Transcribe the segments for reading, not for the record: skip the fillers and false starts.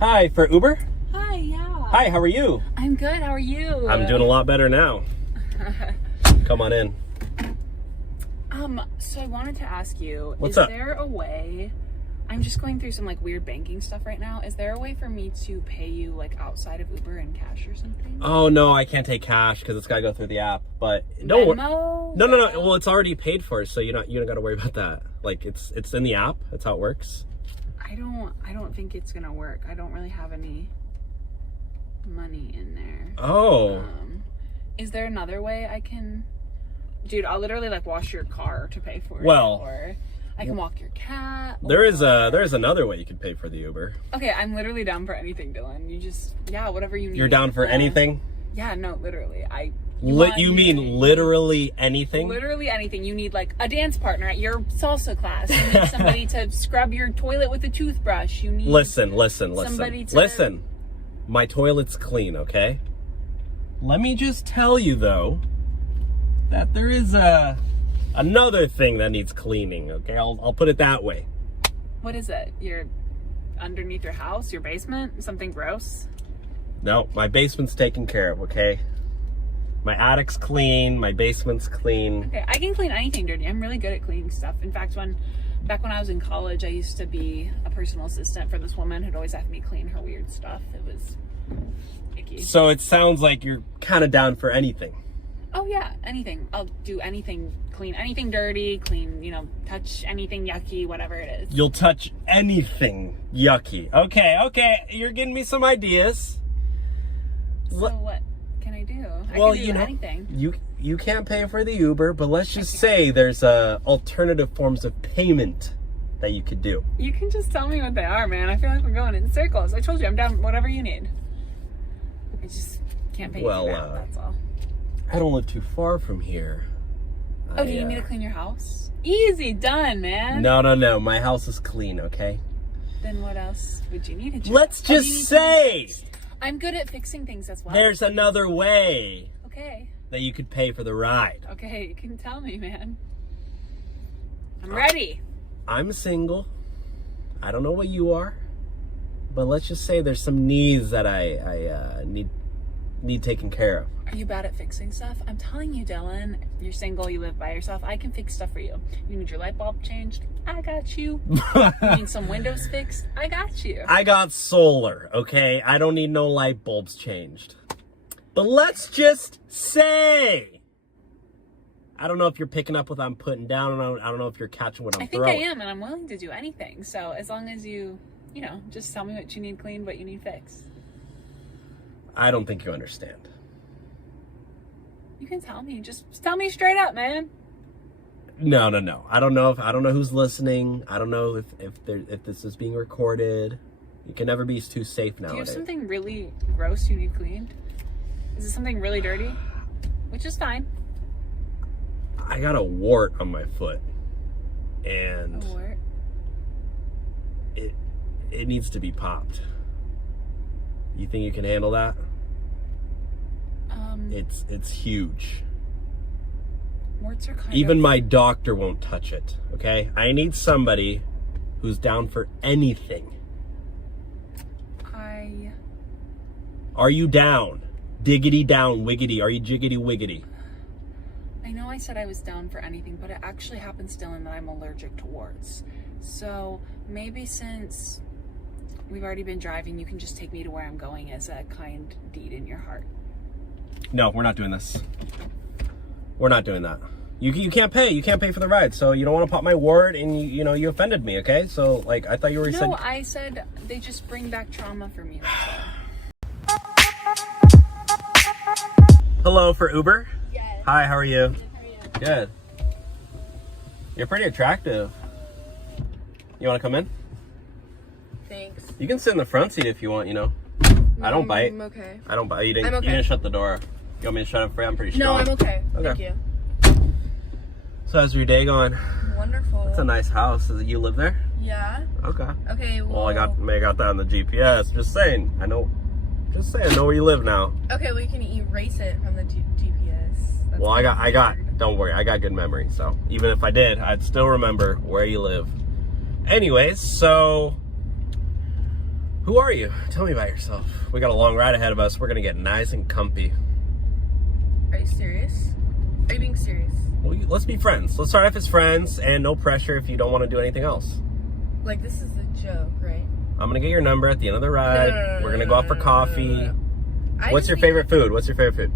Hi, for Uber? Hi, yeah. Hi, how are you? I'm good, how are you? I'm doing a lot better now. Come on in. So I wanted to ask you, What's is up? there a way, I'm just going through some like weird banking stuff right now. Is there a way for me to pay you like outside of Uber in cash or something? Oh, no, I can't take cash because it's got to go through the app. But don't worry. Venmo? No. Well, it's already paid for, so you don't got to worry about that. Like, it's in the app. That's how it works. I don't think it's gonna work. I don't really have any money in there. Oh. Is there another way I can... Dude, I'll literally like wash your car to pay for it. Well, or I can walk your cat. There is another way you could pay for the Uber. Okay, I'm literally down for anything, Dylan. You just, whatever you need. You're down for anything? Yeah, no, literally. You mean literally anything? Literally anything. You need like a dance partner at your salsa class. You need somebody to scrub your toilet with a toothbrush. You need Listen. somebody to... Listen. My toilet's clean, okay? Let me just tell you though that there is another thing that needs cleaning, okay? I'll put it that way. What is it? You're underneath your house, your basement? Something gross? No, my basement's taken care of, okay? My attic's clean, my basement's clean. Okay, I can clean anything dirty. I'm really good at cleaning stuff. In fact, back when I was in college, I used to be a personal assistant for this woman who'd always have me clean her weird stuff. It was icky. So it sounds like you're kind of down for anything. Oh yeah, anything. I'll do anything, clean anything dirty, clean, touch anything yucky, whatever it is. You'll touch anything yucky. Okay, you're getting me some ideas. So what can I do? Well, I can do anything. You can't pay for the Uber, but let's just say there's alternative forms of payment that you could do. You can just tell me what they are, man. I feel like we're going in circles. I told you, I'm down whatever you need. I just can't pay you for that, that's all. I don't live too far from here. Oh, do you need me to clean your house? Easy, done, man. No. My house is clean, okay? Then what else would you need? Let's just say I'm good at fixing things as well. there's another way Okay. that you could pay for the ride. Okay, you can tell me, man. I'm ready. I'm single. I don't know what you are, but let's just say there's some needs that I need taken care of. Are you bad at fixing stuff? I'm telling you, Dylan, you're single, you live by yourself. I can fix stuff for you. You need your light bulb changed? I got you. You need some windows fixed? I got you. I got solar, okay? I don't need no light bulbs changed. But let's just say, I don't know if you're picking up what I'm putting down, and I don't know if you're catching what I'm throwing. I think I am, and I'm willing to do anything. So as long as you just tell me what you need cleaned, what you need fixed. I don't think you understand. You can tell me. Just tell me straight up, man. No. I don't know who's listening. I don't know if this is being recorded. You can never be too safe nowadays. Do you have something really gross you need cleaned? Is it something really dirty? Which is fine. I got a wart on my foot, and A wart? it needs to be popped. You think you can handle that? It's huge. Warts are kind Even of... my doctor won't touch it, okay? I need somebody who's down for anything. Are you down? Diggity down, wiggity. Are you jiggity wiggity? I know I said I was down for anything, but it actually happens, Dylan, that I'm allergic to warts. So maybe since we've already been driving, you can just take me to where I'm going as a kind deed in your heart. No, we're not doing this. We're not doing that. You can't pay. You can't pay for the ride. So you don't want to pop my word, and you offended me, okay? So like I thought you were No, I said they just bring back trauma for me. Hello, for Uber? Yes. Hi, how are you? Good, how are you? Good. You're pretty attractive. You want to come in? Thanks. You can sit in the front seat if you want, I don't bite. I'm okay. I don't bite. You I'm okay. didn't shut the door. You want me to shut it for you? I'm pretty No, strong. I'm okay. Okay. Thank you. So how's your day going? Wonderful. It's a nice house. You live there? Yeah. Okay. Okay, well... Well, I got that on the GPS. Just saying. I know where you live now. Okay, well, you can erase it from the GPS. That's Well, I got, don't worry, I got good memory. So even if I did, I'd still remember where you live. Anyways, so Who are you? Tell me about yourself. We got a long ride ahead of us. We're gonna get nice and comfy. Are you serious? Are you being serious? Well, let's be friends. Let's start off as friends and no pressure if you don't want to do anything else. Like, this is a joke, right? I'm gonna get your number at the end of the ride. We're gonna go out for coffee. What's your favorite food? What's your favorite food?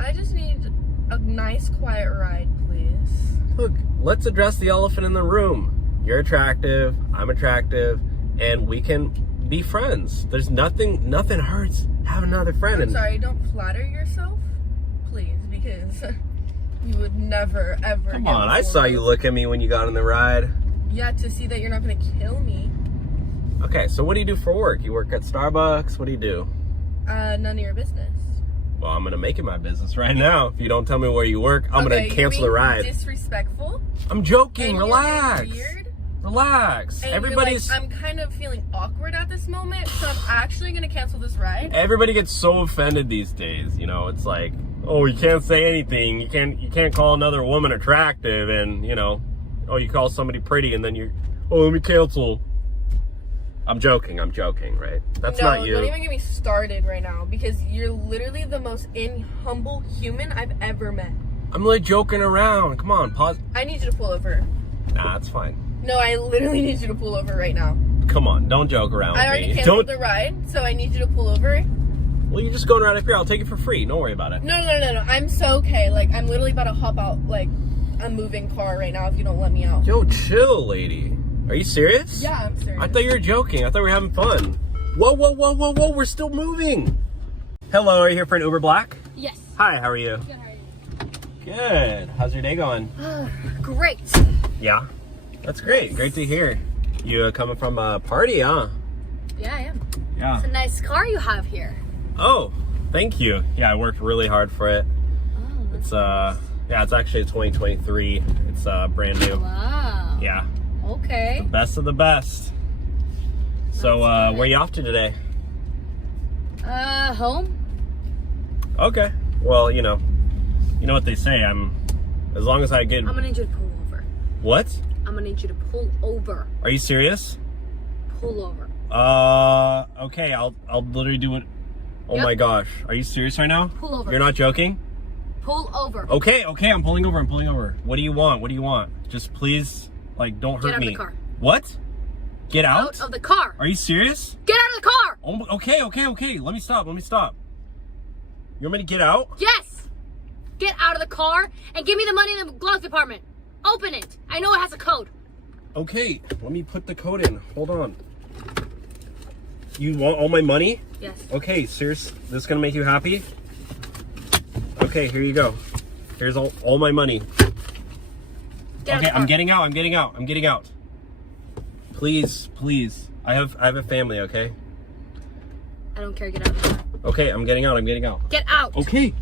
I just need a nice, quiet ride, please. Look, let's address the elephant in the room. You're attractive, I'm attractive, and we can be friends. There's nothing hurts having another friend. I'm sorry, don't flatter yourself, please, because you would never, ever. Come on, I saw you look at me when you got in the ride. Yeah, to see that you're not gonna kill me. Okay, so what do you do for work? You work at Starbucks? What do you do? None of your business. Well, I'm gonna make it my business right now. If you don't tell me where you work, I'm gonna cancel the ride. Disrespectful. I'm joking. And Relax. You're weird. Relax. And Everybody's. you're like, I'm kind of feeling awkward at this moment, so I'm actually gonna cancel this ride. Everybody gets so offended these days. You know, it's like, oh, you can't say anything. You can't call another woman attractive, and you know, oh, you call somebody pretty, and then let me cancel. I'm joking, right? That's not you. Don't even get me started right now, because you're literally the most humble human I've ever met. I'm like joking around. Come on, pause. I need you to pull over. Nah, it's fine. No, I literally need you to pull over right now. Come on, don't joke around I with already me. canceled the ride, so I need you to pull over. Well, you're just going right up here. I'll take it for free. Don't worry about it. No. I'm so okay. Like, I'm literally about to hop out, like, a moving car right now if you don't let me out. Yo, chill, lady. Are you serious? Yeah, I'm serious. I thought you were joking. I thought we were having fun. Whoa. We're still moving. Hello, are you here for an Uber Black? Yes. Hi, how are you? Good, how are you? Good. How's your day going? Great. Yeah. That's great. Great to hear. You coming from a party, huh? Yeah, I am. Yeah. It's a nice car you have here. Oh, thank you. Yeah, I worked really hard for it. Oh, It's it's actually a 2023. It's brand new. wow. Yeah. Okay. Best of the best. So, That's good. where you off to today? Home? Okay. Well, you know what they say. As long as I get. I'm gonna need you to pull over. What? I'm gonna need you to pull over. Are you serious? Pull over. Okay. I'll literally do it. Oh Yep. my gosh. Are you serious right now? Pull over. You're not joking? Pull over. Okay. I'm pulling over. What do you want? Just please, like, don't hurt me. Get out of the car. What? Get out? Out of the car. Are you serious? Get out of the car. Oh, okay. Let me stop. You want me to get out? Yes. Get out of the car and give me the money in the glove department. Open it. I know it has a code. Okay, let me put the code in. Hold on. You want all my money? Yes. Okay, serious. This is gonna make you happy? Okay, here you go. Here's all my money. Get out of Okay, the car. I'm getting out. Please. I have a family, okay? I don't care. Get out of the car. Okay, I'm getting out. Get out. Okay.